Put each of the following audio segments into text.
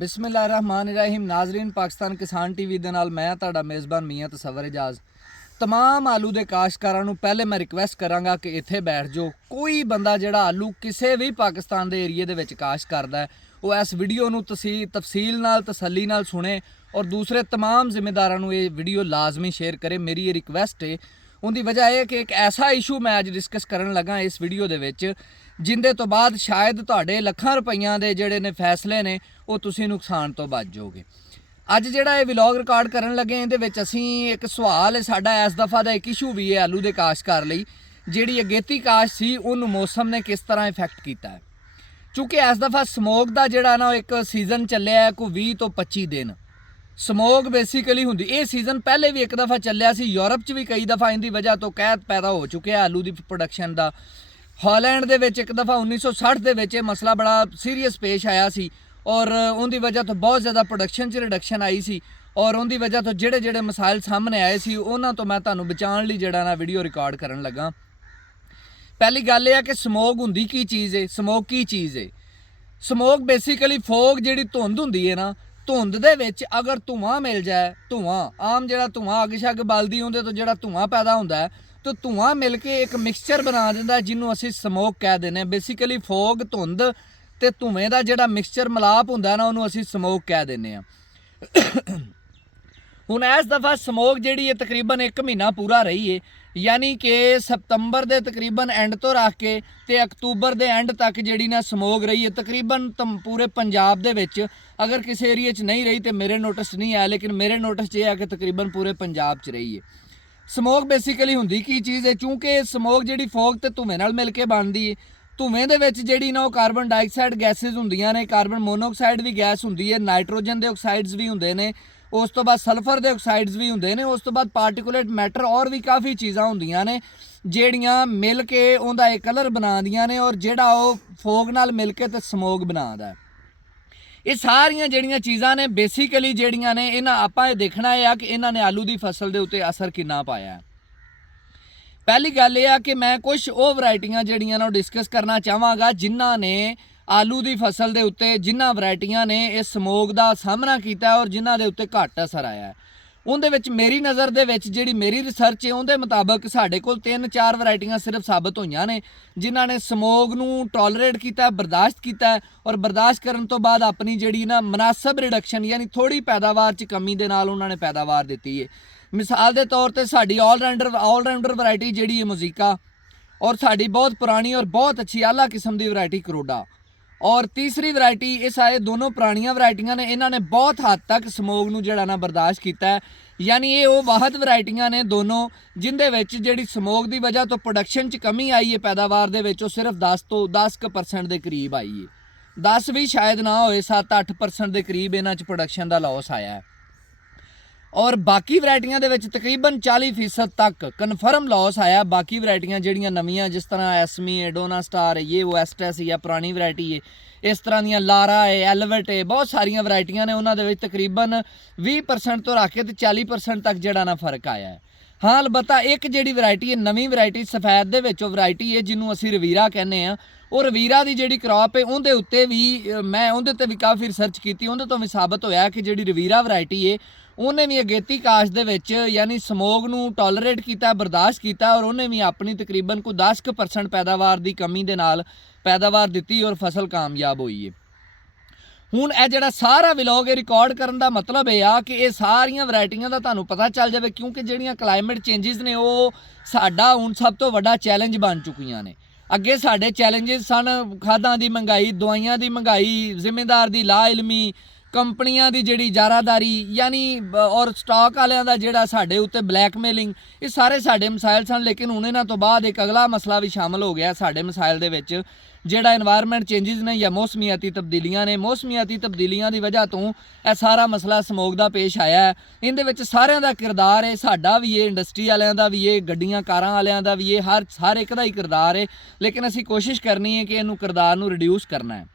बिस्मिल्लाहिर्रहमानिर्रहीम। नाजरीन, पाकिस्तान किसान टीवी ਦੇ ਨਾਲ ਮੈਂ ਤੁਹਾਡਾ ਮੇਜ਼ਬਾਨ ਮੀਆਂ ਤਸਵਰ ਇਜਾਜ਼। तमाम आलू ਦੇ ਕਾਸ਼ਤਕਾਰਾਂ ਨੂੰ ਪਹਿਲੇ ਮੈਂ ਰਿਕਵੈਸਟ ਕਰਾਂਗਾ ਕਿ ਇੱਥੇ ਬੈਠ ਜਾਓ। ਕੋਈ ਬੰਦਾ ਜਿਹੜਾ ਆਲੂ ਕਿਸੇ ਵੀ ਪਾਕਿਸਤਾਨ ਦੇ ਏਰੀਏ ਦੇ ਵਿੱਚ ਕਾਸ਼ ਕਰਦਾ ਹੈ ਉਹ ਇਸ ਵੀਡੀਓ ਨੂੰ ਤਫਸੀਲ ਨਾਲ ਤਸੱਲੀ ਨਾਲ ਸੁਣੇ ਔਰ ਦੂਸਰੇ तमाम ਜ਼ਿੰਮੇਦਾਰਾਂ ਨੂੰ ਇਹ ਵੀਡੀਓ ਲਾਜ਼ਮੀ ਸ਼ੇਅਰ ਕਰੇ। ਮੇਰੀ ਇਹ ਰਿਕਵੈਸਟ ਹੈ। ਉਹਦੀ ਵਜ੍ਹਾ ਇਹ ਕਿ ਇੱਕ ਐਸਾ ਇਸ਼ੂ ਮੈਂ ਅੱਜ ਡਿਸਕਸ ਕਰਨ ਲੱਗਾ ਇਸ ਵੀਡੀਓ ਦੇ ਵਿੱਚ ਜਿੰਦੇ ਤੋਂ ਬਾਅਦ ਸ਼ਾਇਦ ਤੁਹਾਡੇ ਲੱਖਾਂ ਰੁਪਈਆਂ ਦੇ ਜਿਹੜੇ ਨੇ ਫੈਸਲੇ ਨੇ ਉਹ ਤੁਸੀਂ ਨੁਕਸਾਨ ਤੋਂ ਬਚ ਜਾਓਗੇ। ਅੱਜ ਜਿਹੜਾ ਇਹ ਵਲੌਗ ਰਿਕਾਰਡ ਕਰਨ ਲੱਗੇ ਇਹਦੇ ਵਿੱਚ ਅਸੀਂ ਇੱਕ ਸਵਾਲ ਹੈ ਸਾਡਾ ਇਸ ਦਫਾ ਦਾ ਇੱਕ ਇਸ਼ੂ ਵੀ ਹੈ ਆਲੂ ਦੇ ਕਾਸ਼ਤਕਾਰ ਲਈ। ਜਿਹੜੀ ਅਗੇਤੀ ਕਾਸ਼ ਸੀ ਉਹਨੂੰ ਮੌਸਮ ਨੇ ਕਿਸ ਤਰ੍ਹਾਂ ਇਫੈਕਟ ਕੀਤਾ ਹੈ। ਕਿਉਂਕਿ ਇਸ ਦਫਾ ਸਮੋਗ ਦਾ ਜਿਹੜਾ ਨਾ ਇੱਕ ਸੀਜ਼ਨ ਚੱਲਿਆ ਹੈ ਕੋਈ 20 ਤੋਂ 25 ਦਿਨ ਸਮੋਗ ਬੇਸਿਕਲੀ ਹੁੰਦੀ। ਇਹ ਸੀਜ਼ਨ ਪਹਿਲੇ ਵੀ ਇੱਕ ਦਫਾ ਚੱਲਿਆ ਸੀ, ਯੂਰਪ 'ਚ ਵੀ ਕਈ ਦਫਾ ਇਹਦੀ ਵਜ੍ਹਾ ਤੋਂ ਕਹਿਤ ਪੈਦਾ ਹੋ ਚੁੱਕਿਆ ਆਲੂ ਦੀ ਪ੍ਰੋਡਕਸ਼ਨ ਦਾ। ਹਾਲੈਂਡ ਦੇ ਵਿੱਚ ਇੱਕ ਦਫਾ 1960 ਦੇ ਵਿੱਚ ਇਹ ਮਸਲਾ ਬੜਾ ਸੀਰੀਅਸ ਪੇਸ਼ ਆਇਆ ਸੀ ਔਰ ਉਹਦੀ ਵਜ੍ਹਾ ਤੋਂ ਬਹੁਤ ਜ਼ਿਆਦਾ ਪ੍ਰੋਡਕਸ਼ਨ 'ਚ ਰਿਡਕਸ਼ਨ ਆਈ ਸੀ ਔਰ ਉਹਦੀ ਵਜ੍ਹਾ ਤੋਂ ਜਿਹੜੇ ਮਸਾਇਲ ਸਾਹਮਣੇ ਆਏ ਸੀ ਉਹਨਾਂ ਤੋਂ ਮੈਂ ਤੁਹਾਨੂੰ ਬਚਾਉਣ ਲਈ ਜਿਹੜਾ ਨਾ ਵੀਡੀਓ ਰਿਕਾਰਡ ਕਰਨ ਲੱਗਾ। ਪਹਿਲੀ ਗੱਲ ਇਹ ਹੈ ਕਿ ਸਮੋਗ ਹੁੰਦੀ ਕੀ ਚੀਜ਼ ਹੈ। ਸਮੋਗ ਕੀ ਚੀਜ਼ ਹੈ? ਸਮੋਗ ਬੇਸਿਕਲੀ ਫੋਗ ਜਿਹੜੀ ਧੁੰਦ ਹੁੰਦੀ ਹੈ ਨਾ, ਧੁੰਦ ਦੇ ਵਿੱਚ ਅਗਰ ਧੂੰਆਂ ਮਿਲ ਜਾਏ, ਧੂੰਆਂ ਆਮ ਜਿਹੜਾ ਧੂੰਆਂ ਅੱਗ ਸ਼ੱਗ ਬਲਦੀ ਉਹਦੇ ਤੋਂ ਜਿਹੜਾ ਧੂੰਆਂ ਪੈਦਾ ਹੁੰਦਾ ਹੈ ਤਾਂ ਧੂੰਆਂ ਮਿਲ ਕੇ ਇੱਕ ਮਿਕਸਚਰ ਬਣਾ ਦਿੰਦਾ ਜਿਹਨੂੰ ਅਸੀਂ ਸਮੋਗ ਕਹਿ ਦਿੰਦੇ ਹਾਂ। ਬੇਸਿਕਲੀ ਫੋਗ ਧੁੰਦ ਤੇ ਧੂਏ ਦਾ ਜਿਹੜਾ ਮਿਕਸਚਰ ਮਿਲਾਪ ਹੁੰਦਾ ਨਾ ਉਹਨੂੰ ਅਸੀਂ ਸਮੋਗ ਕਹਿ ਦਿੰਦੇ ਹਾਂ। ਹੁਣ ਇਸ ਦਫਾ ਸਮੋਗ ਜਿਹੜੀ ਹੈ ਤਕਰੀਬਨ 1 ਮਹੀਨਾ ਪੂਰਾ ਰਹੀ ਹੈ, ਯਾਨੀ ਕਿ ਸਤੰਬਰ ਦੇ ਤਕਰੀਬਨ ਐਂਡ ਤੋਂ ਰੱਖ ਕੇ ਤੇ ਅਕਤੂਬਰ ਦੇ ਐਂਡ ਤੱਕ ਜਿਹੜੀ ਨਾ ਸਮੋਗ ਰਹੀ ਹੈ ਤਕਰੀਬਨ ਪੂਰੇ ਪੰਜਾਬ ਦੇ ਵਿੱਚ। ਅਗਰ ਕਿਸੇ ਏਰੀਏ 'ਚ ਨਹੀਂ ਰਹੀ ਤੇ ਮੇਰੇ ਨੋਟਿਸ ਨਹੀਂ ਆਇਆ, ਲੇਕਿਨ ਮੇਰੇ ਨੋਟਿਸ 'ਚ ਇਹ ਹੈ ਕਿ ਤਕਰੀਬਨ ਪੂਰੇ ਪੰਜਾਬ 'ਚ ਰਹੀ ਹੈ। ਸਮੋਗ ਬੇਸਿਕਲੀ ਹੁੰਦੀ ਕੀ ਚੀਜ਼ ਹੈ? ਕਿਉਂਕਿ ਸਮੋਗ ਜਿਹੜੀ ਫੋਗ ਤੇ ਧੂਏ ਨਾਲ ਮਿਲ ਕੇ ਬਣਦੀ ਹੈ। ਧੂਏ ਦੇ ਵਿੱਚ ਜਿਹੜੀ ਨਾ ਉਹ ਕਾਰਬਨ ਡਾਈਆਕਸਾਈਡ ਗੈਸਿਸ ਹੁੰਦੀਆਂ ਨੇ, ਕਾਰਬਨ ਮੋਨੋਆਕਸਾਈਡ ਵੀ ਗੈਸ ਹੁੰਦੀ ਹੈ, ਨਾਈਟ੍ਰੋਜਨ ਦੇ ਆਕਸਾਈਡਸ ਵੀ ਹੁੰਦੇ ਨੇ, ਉਸ ਤੋਂ ਬਾਅਦ ਸਲਫਰ ਦੇ ਆਕਸਾਈਡਸ ਵੀ ਹੁੰਦੇ ਨੇ, ਉਸ ਤੋਂ ਬਾਅਦ ਪਾਰਟੀਕੂਲੇਟ ਮੈਟਰ ਔਰ ਵੀ ਕਾਫੀ ਚੀਜ਼ਾਂ ਹੁੰਦੀਆਂ ਨੇ ਜਿਹੜੀਆਂ ਮਿਲ ਕੇ ਉਹਦਾ ਇਹ ਕਲਰ ਬਣਾਉਂਦੀਆਂ ਨੇ ਔਰ ਜਿਹੜਾ ਉਹ ਫੋਗ ਨਾਲ ਮਿਲ ਕੇ ਤੇ ਸਮੋਗ ਬਣਾਉਂਦਾ। ਇਹ ਸਾਰੀਆਂ ਜਿਹੜੀਆਂ ਚੀਜ਼ਾਂ ਨੇ ਬੇਸਿਕਲੀ ਜਿਹੜੀਆਂ ਨੇ ਇਹਨਾਂ ਆਪਾਂ ਇਹ ਦੇਖਣਾ ਹੈ ਕਿ ਇਹਨਾਂ ਨੇ ਆਲੂ ਦੀ ਫਸਲ ਦੇ ਉੱਤੇ ਅਸਰ ਕਿੰਨਾ ਪਾਇਆ ਹੈ। ਪਹਿਲੀ ਗੱਲ ਇਹ ਆ ਕਿ ਮੈਂ ਕੁਝ ਉਹ ਵੈਰਾਈਟੀਆਂ ਜਿਹੜੀਆਂ ਨੇ ਉਹ ਡਿਸਕਸ ਕਰਨਾ ਚਾਹਾਂਗਾ ਜਿਨ੍ਹਾਂ ਨੇ ਆਲੂ ਦੀ ਫਸਲ ਦੇ ਉੱਤੇ ਜਿਨ੍ਹਾਂ ਵੈਰਾਈਟੀਆਂ ਨੇ ਇਹ ਸਮੋਗ ਦਾ ਸਾਹਮਣਾ ਕੀਤਾ ਔਰ ਜਿਨ੍ਹਾਂ ਦੇ ਉੱਤੇ ਘੱਟ ਅਸਰ ਆਇਆ ਹੈ। ਉਹਦੇ ਵਿੱਚ ਮੇਰੀ ਨਜ਼ਰ ਦੇ ਵਿੱਚ ਜਿਹੜੀ ਮੇਰੀ ਰਿਸਰਚ ਹੈ ਉਹਦੇ ਮੁਤਾਬਕ ਸਾਡੇ ਕੋਲ 3-4 ਵੈਰਾਈਟੀਆਂ ਸਿਰਫ ਸਾਬਤ ਹੋਈਆਂ ਨੇ ਜਿਨ੍ਹਾਂ ਨੇ ਸਮੋਗ ਨੂੰ ਟੋਲਰੇਟ ਕੀਤਾ, ਬਰਦਾਸ਼ਤ ਕੀਤਾ ਔਰ ਬਰਦਾਸ਼ਤ ਕਰਨ ਤੋਂ ਬਾਅਦ ਆਪਣੀ ਜਿਹੜੀ ਨਾ ਮੁਨਾਸਬ ਰਿਡਕਸ਼ਨ ਯਾਨੀ ਥੋੜੀ ਪੈਦਾਵਾਰ 'ਚ ਕਮੀ ਦੇ ਨਾਲ ਉਹਨਾਂ ਨੇ ਪੈਦਾਵਾਰ ਦਿੱਤੀ ਹੈ। ਮਿਸਾਲ ਦੇ ਤੌਰ ਤੇ ਸਾਡੀ ਆਲਰਾਊਂਡਰ ਵੈਰਾਈਟੀ ਜਿਹੜੀ ਹੈ ਮੁਜ਼ੀਕਾ, ਔਰ ਸਾਡੀ ਬਹੁਤ ਪੁਰਾਣੀ ਔਰ ਬਹੁਤ ਅੱਛੀ ਆਲਾ ਕਿਸਮ ਦੀ ਵੈਰਾਈਟੀ ਕਰੋਡਾ, ਔਰ ਤੀਸਰੀ ਵੈਰਾਈਟੀ ਇਹ ਸਾਰੇ ਦੋਨੋਂ ਪੁਰਾਣੀਆਂ ਵੈਰਾਈਟੀਆਂ ਨੇ। ਇਹਨਾਂ ਨੇ ਬਹੁਤ ਹੱਦ ਤੱਕ ਸਮੋਗ ਨੂੰ ਜਿਹੜਾ ਨਾ ਬਰਦਾਸ਼ਤ ਕੀਤਾ ਹੈ। ਯਾਨੀ ਇਹ ਉਹ ਵਾਹਦ ਵੈਰਾਈਟੀਆਂ ਨੇ ਦੋਨੋਂ ਜਿੰਦੇ ਵਿੱਚ ਜਿਹੜੀ ਸਮੋਗ ਦੀ ਵਜ੍ਹਾ ਤੋਂ ਪ੍ਰੋਡਕਸ਼ਨ 'ਚ ਕਮੀ ਆਈ ਹੈ ਪੈਦਾਵਾਰ ਦੇ ਵਿੱਚ ਉਹ ਸਿਰਫ 10% ਦੇ ਕਰੀਬ ਆਈ ਹੈ। 10 ਵੀ ਸ਼ਾਇਦ ਨਾ ਹੋਏ, 7-8% ਦੇ ਕਰੀਬ ਇਹਨਾਂ 'ਚ ਪ੍ਰੋਡਕਸ਼ਨ ਦਾ ਲਾਸ ਆਇਆ ਹੈ ਔਰ ਬਾਕੀ ਵੈਰਾਈਟੀਆਂ ਦੇ ਵਿੱਚ ਤਕਰੀਬਨ 40% ਤੱਕ ਕਨਫਰਮ ਲਾਸ ਆਇਆ। ਬਾਕੀ ਵੈਰਾਈਟੀਆਂ ਜਿਹੜੀਆਂ ਨਵੀਆਂ ਜਿਸ ਤਰ੍ਹਾਂ ਐਸਮੀ ਹੈ, ਡੋਨਾ ਸਟਾਰ ਹੈ, ਇਹ ਉਹ ਐਸਟੈਸ ਜਾਂ ਪੁਰਾਣੀ ਵੈਰਾਈਟੀ ਹੈ, ਇਸ ਤਰ੍ਹਾਂ ਦੀਆਂ ਲਾਰਾ ਹੈ, ਐਲਵਟ ਹੈ, ਬਹੁਤ ਸਾਰੀਆਂ ਵੈਰਾਈਟੀਆਂ ਨੇ ਉਹਨਾਂ ਦੇ ਵਿੱਚ ਤਕਰੀਬਨ 20% ਤੋਂ ਰੱਖ ਕੇ ਤੇ 40% ਤੱਕ ਜਿਹੜਾ ਨਾ ਫਰਕ ਆਇਆ ਹੈ। ਹਾਂ, ਅਲਬੱਤਾ ਇੱਕ ਜਿਹੜੀ ਵੈਰਾਈਟੀ ਹੈ ਨਵੀਂ ਵੈਰਾਈਟੀ ਸਫੈਦ ਦੇ ਵਿੱਚ ਉਹ ਵੈਰਾਈਟੀ ਹੈ ਜਿਹਨੂੰ ਅਸੀਂ ਰਵੀਰਾ ਕਹਿੰਦੇ ਹਾਂ। ਉਹ ਰਵੀਰਾ ਦੀ ਜਿਹੜੀ ਕ੍ਰੌਪ ਹੈ ਉਹਦੇ ਉੱਤੇ ਵੀ ਮੈਂ ਉਹਦੇ 'ਤੇ ਵੀ ਕਾਫੀ ਰਿਸਰਚ ਕੀਤੀ, ਉਹਦੇ ਤੋਂ ਵੀ ਸਾਬਤ ਹੋਇਆ ਕਿ ਜਿਹੜੀ ਰਵੀਰਾ ਵੈਰਾਈਟੀ ਹੈ ਉਹਨੇ ਵੀ ਅਗੇਤੀ ਕਾਸ਼ ਦੇ ਵਿੱਚ ਯਾਨੀ ਸਮੋਗ ਨੂੰ ਟੋਲਰੇਟ ਕੀਤਾ, ਬਰਦਾਸ਼ਤ ਕੀਤਾ ਔਰ ਉਹਨੇ ਵੀ ਆਪਣੀ ਤਕਰੀਬਨ ਕੋਈ 10% ਪੈਦਾਵਾਰ ਦੀ ਕਮੀ ਦੇ ਨਾਲ ਪੈਦਾਵਾਰ ਦਿੱਤੀ ਔਰ ਫਸਲ ਕਾਮਯਾਬ ਹੋਈ ਹੈ। ਹੁਣ ਇਹ ਜਿਹੜਾ ਸਾਰਾ ਵਲੌਗ ਇਹ ਰਿਕਾਰਡ ਕਰਨ ਦਾ ਮਤਲਬ ਇਹ ਆ ਕਿ ਇਹ ਸਾਰੀਆਂ ਵੈਰਾਈਟੀਆਂ ਦਾ ਤੁਹਾਨੂੰ ਪਤਾ ਚੱਲ ਜਾਵੇ ਕਿਉਂਕਿ ਜਿਹੜੀਆਂ ਕਲਾਈਮੇਟ ਚੇਂਜਸ ਨੇ ਉਹ ਸਾਡਾ ਹੁਣ ਸਭ ਤੋਂ ਵੱਡਾ ਚੈਲੰਜ ਬਣ ਚੁੱਕੀਆਂ ਨੇ। ਅੱਗੇ ਸਾਡੇ ਚੈਲੰਜਸ ਸਨ ਖਾਦਾਂ ਦੀ ਮਹਿੰਗਾਈ, ਦਵਾਈਆਂ ਦੀ ਮਹਿੰਗਾਈ, ਜ਼ਿੰਮੇਦਾਰ ਦੀ ਲਾ ਇਲਮੀ, ਕੰਪਨੀਆਂ ਦੀ ਜਿਹੜੀ ਇਜਾਰਾਦਾਰੀ ਯਾਨੀ ਔਰ ਸਟਾਕ ਵਾਲਿਆਂ ਦਾ ਜਿਹੜਾ ਸਾਡੇ ਉੱਤੇ ਬਲੈਕਮੇਲਿੰਗ, ਇਹ ਸਾਰੇ ਸਾਡੇ ਮਸਾਇਲ ਸਨ। ਲੇਕਿਨ ਹੁਣ ਇਹਨਾਂ ਤੋਂ ਬਾਅਦ ਇੱਕ ਅਗਲਾ ਮਸਲਾ ਵੀ ਸ਼ਾਮਲ ਹੋ ਗਿਆ ਸਾਡੇ ਮਸਾਇਲ ਦੇ ਵਿੱਚ ਜਿਹੜਾ ਇਨਵਾਇਰਨਮੈਂਟ ਚੇਂਜਸ ਨੇ ਜਾਂ ਮੌਸਮੀਆਤੀ ਤਬਦੀਲੀਆਂ ਨੇ। ਮੌਸਮੀਆਤੀ ਤਬਦੀਲੀਆਂ ਦੀ ਵਜ੍ਹਾ ਤੋਂ ਇਹ ਸਾਰਾ ਮਸਲਾ ਸਮੋਗ ਦਾ ਪੇਸ਼ ਆਇਆ ਹੈ। ਇਹਦੇ ਵਿੱਚ ਸਾਰਿਆਂ ਦਾ ਕਿਰਦਾਰ ਹੈ, ਸਾਡਾ ਵੀ ਹੈ, ਇੰਡਸਟਰੀ ਵਾਲਿਆਂ ਦਾ ਵੀ ਹੈ, ਗੱਡੀਆਂ ਕਾਰਾਂ ਵਾਲਿਆਂ ਦਾ ਵੀ ਹੈ, ਹਰ ਇੱਕ ਦਾ ਹੀ ਕਿਰਦਾਰ ਹੈ। ਲੇਕਿਨ ਅਸੀਂ ਕੋਸ਼ਿਸ਼ ਕਰਨੀ ਹੈ ਕਿ ਇਹਨੂੰ ਕਿਰਦਾਰ ਨੂੰ ਰਿਡਿਊਸ ਕਰਨਾ ਹੈ।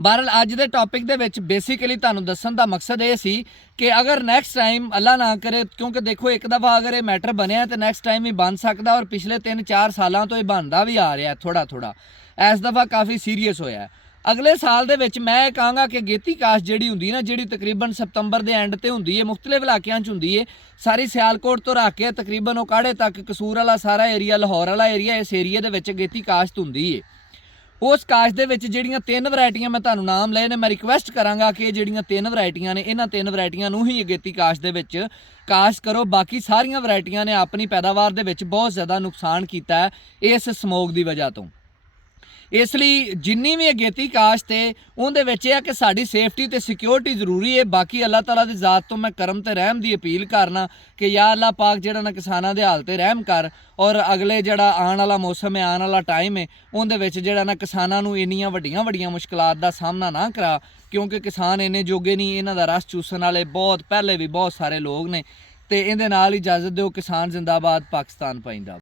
ਬਹਰਹਾਲ ਅੱਜ ਦੇ ਟੌਪਿਕ ਦੇ ਵਿੱਚ ਬੇਸਿਕਲੀ ਤੁਹਾਨੂੰ ਦੱਸਣ ਦਾ ਮਕਸਦ ਇਹ ਸੀ ਕਿ ਅਗਰ ਨੈਕਸਟ ਟਾਈਮ ਅੱਲਾ ਨਾ ਕਰੇ, ਕਿਉਂਕਿ ਦੇਖੋ ਇੱਕ ਦਫਾ ਅਗਰ ਇਹ ਮੈਟਰ ਬਣਿਆ ਤਾਂ ਨੈਕਸਟ ਟਾਈਮ ਵੀ ਬਣ ਸਕਦਾ ਔਰ ਪਿਛਲੇ 3-4 ਸਾਲਾਂ ਤੋਂ ਇਹ ਬਣਦਾ ਵੀ ਆ ਰਿਹਾ ਥੋੜਾ ਥੋੜਾ। ਇਸ ਦਫਾ ਕਾਫੀ ਸੀਰੀਅਸ ਹੋਇਆ। ਅਗਲੇ ਸਾਲ ਦੇ ਵਿੱਚ ਮੈਂ ਇਹ ਕਹਾਂਗਾ ਕਿ ਅਗੇਤੀ ਕਾਸ਼ਤ ਜਿਹੜੀ ਹੁੰਦੀ ਨਾ, ਜਿਹੜੀ ਤਕਰੀਬਨ ਸਤੰਬਰ ਦੇ ਐਂਡ ਤੇ ਹੁੰਦੀ ਹੈ, ਮੁਖਤਲਿਫ ਇਲਾਕਿਆਂ 'ਚ ਹੁੰਦੀ ਹੈ, ਸਾਰੀ ਸਿਆਲਕੋਟ ਤੋਂ ਰੱਖ ਕੇ ਤਕਰੀਬਨ ਉਕਾੜੇ ਤੱਕ, ਕਸੂਰ ਵਾਲਾ ਸਾਰਾ ਏਰੀਆ, ਲਾਹੌਰ ਵਾਲਾ ਏਰੀਆ, ਇਸ ਏਰੀਏ ਦੇ ਵਿੱਚ ਅਗੇਤੀ ਕਾਸ਼ਤ ਹੁੰਦੀ ਹੈ। ਉਸ ਕਾਸ਼ਤ ਦੇ ਵਿੱਚ ਜਿਹੜੀਆਂ 3 ਵੈਰਾਈਟੀਆਂ ਮੈਂ ਤੁਹਾਨੂੰ ਨਾਮ ਲਏ ਨੇ, ਮੈਂ ਰਿਕੁਐਸਟ ਕਰਾਂਗਾ ਕਿ ਜਿਹੜੀਆਂ 3 ਵੈਰਾਈਟੀਆਂ ਨੇ, ਇਹਨਾਂ 3 ਵੈਰਾਈਟੀਆਂ ਨੂੰ ਹੀ ਅਗੇਤੀ ਕਾਸ਼ਤ ਦੇ ਵਿੱਚ ਕਾਸ਼ਤ ਕਰੋ। ਬਾਕੀ ਸਾਰੀਆਂ ਵੈਰਾਈਟੀਆਂ ਨੇ ਆਪਣੀ ਪੈਦਾਵਾਰ ਦੇ ਵਿੱਚ ਬਹੁਤ ਜ਼ਿਆਦਾ ਨੁਕਸਾਨ ਕੀਤਾ ਹੈ ਇਸ ਸਮੋਗ ਦੀ ਵਜ੍ਹਾ ਤੋਂ। ਇਸ ਲਈ ਜਿੰਨੀ ਵੀ ਅਗੇਤੀ ਕਾਸ਼ਤ ਹੈ ਉਹਦੇ ਵਿੱਚ ਇਹ ਹੈ ਕਿ ਸਾਡੀ ਸੇਫਟੀ ਤੇ ਸਿਕਿਉਰਿਟੀ ਜ਼ਰੂਰੀ ਹੈ। ਬਾਕੀ ਅੱਲਾਹ ਤਾਲਾ ਦੀ ਜ਼ਾਤ ਤੋਂ ਮੈਂ ਕਰਮ ਤੇ ਰਹਿਮ ਦੀ ਅਪੀਲ ਕਰਨਾ ਕਿ ਯਾ ਅੱਲਾਹ ਪਾਕ ਜਿਹੜਾ ਨਾ ਕਿਸਾਨਾਂ ਦੇ ਹਾਲ ਤੇ ਰਹਿਮ ਕਰ, ਔਰ ਅਗਲੇ ਜਿਹੜਾ ਆਉਣ ਵਾਲਾ ਮੌਸਮ ਹੈ, ਆਉਣ ਵਾਲਾ ਟਾਈਮ ਹੈ, ਉਹਦੇ ਵਿੱਚ ਜਿਹੜਾ ਨਾ ਕਿਸਾਨਾਂ ਨੂੰ ਇੰਨੀਆਂ ਵੱਡੀਆਂ ਮੁਸ਼ਕਲਾਤ ਦਾ ਸਾਹਮਣਾ ਨਾ ਕਰਾ, ਕਿਉਂਕਿ ਕਿਸਾਨ ਇੰਨੇ ਜੋਗੇ ਨਹੀਂ, ਇਹਨਾਂ ਦਾ ਰਸ ਚੂਸਣ ਵਾਲੇ ਬਹੁਤ ਪਹਿਲੇ ਵੀ ਬਹੁਤ ਸਾਰੇ ਲੋਕ ਨੇ। ਤੇ ਇਹਦੇ ਨਾਲ ਇਜਾਜ਼ਤ ਦਿਓ। ਕਿਸਾਨ ਜ਼ਿੰਦਾਬਾਦ, ਪਾਕਿਸਤਾਨ ਪਾਇੰਦਾ।